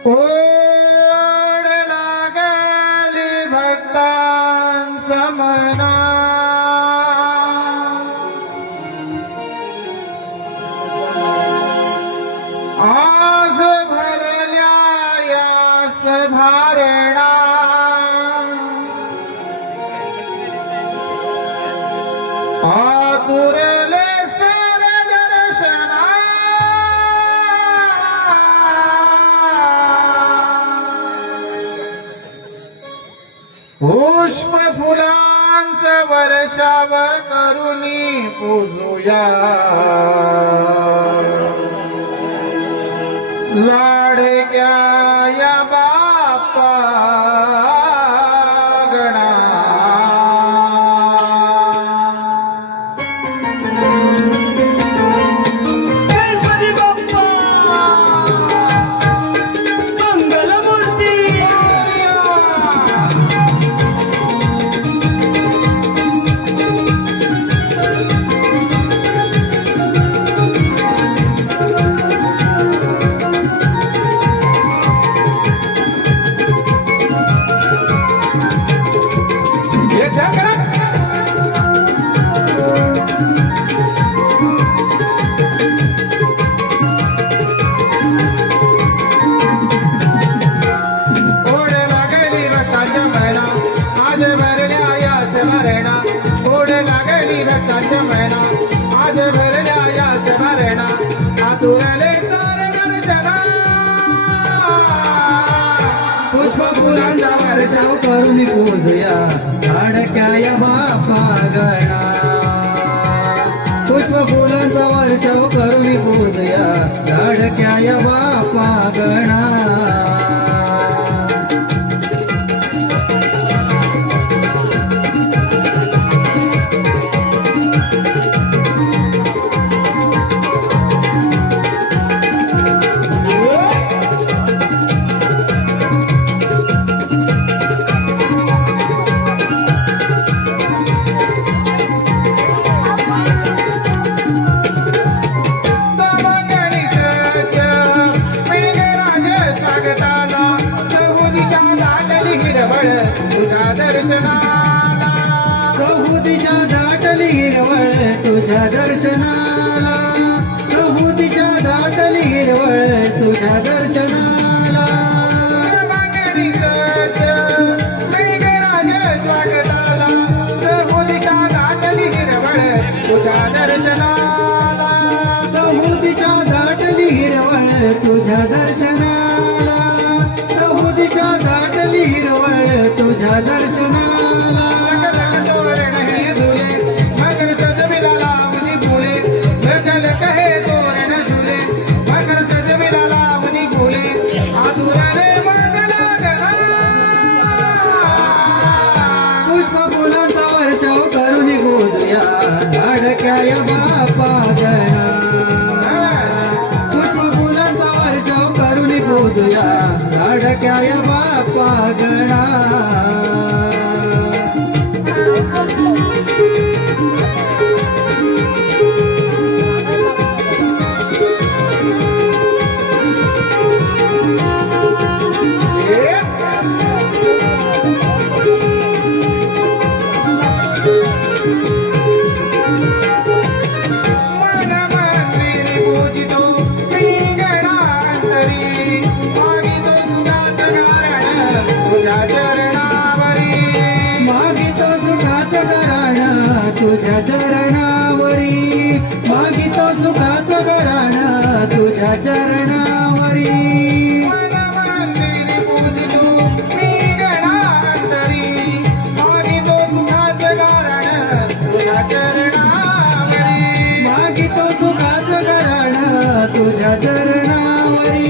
ओढ लागली भक्तांचा मना, आज भरल्या यास भारणा, आतुरले सर दर्शना, पुष्प फुलांचं वर्षाव करुणी पूजूया, लाडक्या या बाप्पा गणा. गणपती बाप्पा मंगलमूर्ती. हे जगात ओढ लागली भक्तांच्या महिना, आज भरल्या याच भरणा. ओढ लागली भक्तांच्या महिना, आज भरल्या याच भरणा, आतुरले सारे दर्शना. पुष्प फुलांचा वर्षाव करून पूजूया, लाडक्या या बाप्पा गणा. पुष्प फुलांचा वर्षाव करून पूजूया, लाडक्या या बाप्पा गणा. दमंगणी सज्ज मेघराज स्वागताला, चहुदिशा लागली हिरवळ तुझ्या दर्शनाला. प्रभू दिशा दाटली हिरवळ तुझ्या दर्शनाला. प्रभू दिशा दाटली हिरवळ तुझ्या दर्शनाला. दमंगणी सज्ज मेघराज स्वागताला, चहुदिशा लागली हिरवळ तुझ्या दर्शनाला. प्रभू दिशा दाटली हिरवळ तुझ्या दर्शनाला. प्रभू दिशा दाटली हिरवळ तुझ्या दर्शनाला. लग तोरण हे झुले, मगर सजविला लावणी फुले. लग हे तोरण झुले, मगर सजविला लावणी फुले. आतुरले मंगल गणा. पुष्प फुलांचा वर्षाव करून पूजूया, लाडक्या या बाप्पा गणा. पुष्प फुलांचा वर्षाव करून पूजूया, लाडक्या या बाप्पा गणा. मन मंदिरी पूजितो मी गणांतरी, मागितो सुखाचं कारण तुझ्या चरणावरी. मागितो सुखाचं घराणं तुझ्या चरणावरी. मागितो सुखाचं घराणं तुझ्या चरणावरी. मन मंदिरी पूजितो मी गणांतरी, मागितो सुखाचं कारण तुझ्या चरणावरी. मागितो सुखाचं घराणं तुझ्या चरणावरी.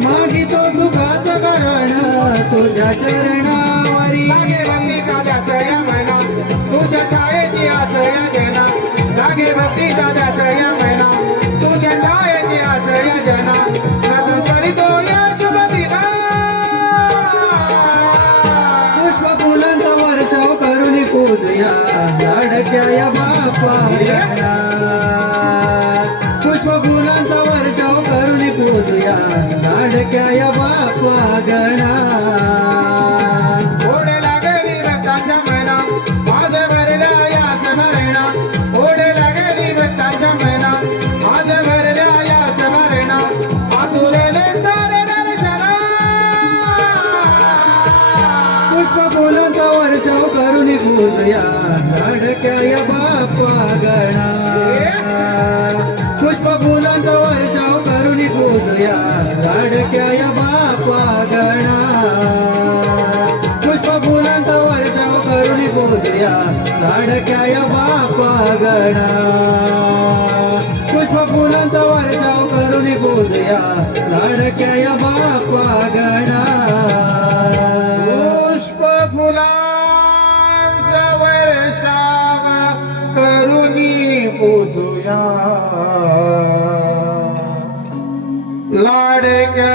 मागितो सुखाचं घराणं तुझ्या चरणावरी. लागे भक्ती दाद्याच या महिना, तुझ्या छायेची आस या जना. लागे भक्ती दाद्याच या महिना, तुझ्या छायेची आस या जना. नजर करीतो या शुभ दिना. पुष्प फुलांचा वर्षाव करून पूजूया, लाडक्या या बाप्पा गणा. पुष्प फुलांचा वर्षाव करून पूजूया, लाडक्या या बाप्पा पागणा ओढ लागली भक्तांच्या मना माझ भरल्या याच भरणा ओढ लागली भक्तांच्या मना माझ भरल्या याच भरणा आतुरले सारे दर्शना पुष्प फुलांचा वर्षाव करुणी पूजया लाडक्या या बाप्पा गणा पुष्प फुलांचा वर्षाव करुणी पूजया लाडक्या या बाप्पा गणा पुष्प फुलांचा वर्षाव करुणी पूजया लाडक्या या बाप्पा गणा पुष्प फुलांचा वर्षाव करुणी पूजया लाडक्या या बाप्पा गणा पुष्प फुलांचा वर्षाव करुणी पूजुया लाडक्या